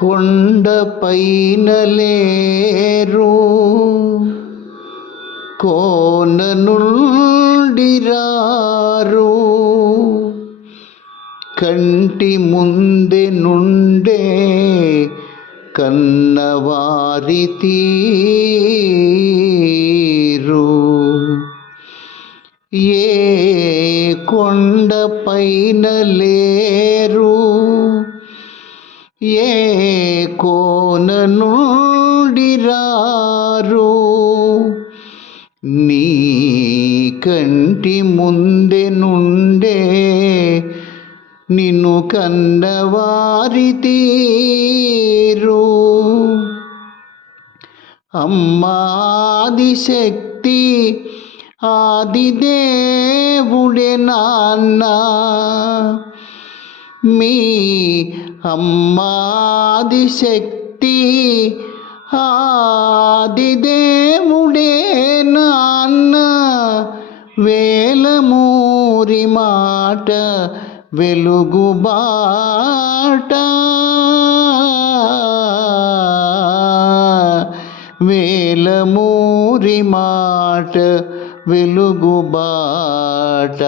కొండపైన లేరు, కోన నుండి రారు, కంటి ముందే నుండే కన్నవారి తీరు. ఏ కొండపైన లేరు, ఏ కోన నుండి రారు, నీ కంటి ముందే నుండే నిన్ను కన్నవారి తీరు. అమ్మాదిశక్తి ఆదిదేవుడే నాన్న, మీ అమ్మాదిశక్తి ఆదిదేవుడే నాన్న. వేలమూరి మాట వెలుగు బాట, వేలమూరి మాట వెలుగు బాట.